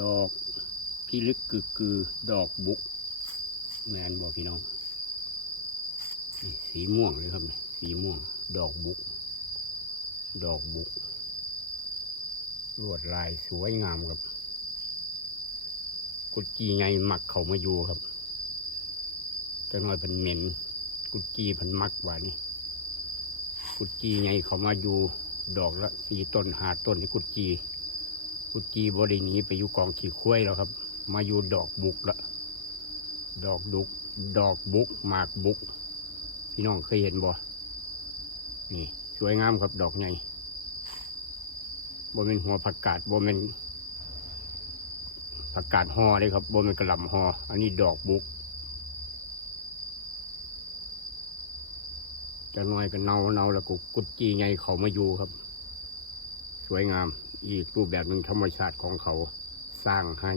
ดอกพี่ลึกคือดอกบุกแมนบอกพี่น้องสีม่วงเลยครับสีม่วงดอกบุกลวดลายสวยงามครับกุดจีไงหมักเขามาอยู่ครับจะน้อยเป็นเหม็นกุดจีพันมักว่านี่กุดจีไงเขามาอยู่ดอกละ4 ต้น5 ต้นที่กุดจีบริหนีไปอยู่กองขี้คุ้ยแล้วครับมาอยู่ดอกบุกละดอกบุกหมากบุกพี่น้องเคยเห็นบ่นี่สวยงามครับดอกใหญ่บ่เป็นหัวผักกาดบ่เป็นผักกาดห่อเลยครับบ่เป็นกระหล่ำห่ออันนี้ดอกบุกจะน้อยก็เนาแล้วก็กุดจีไงเขามาอยู่ครับสวยงามอีกรูปแบบหนึ่งธรรมชาติของเขาสร้างให้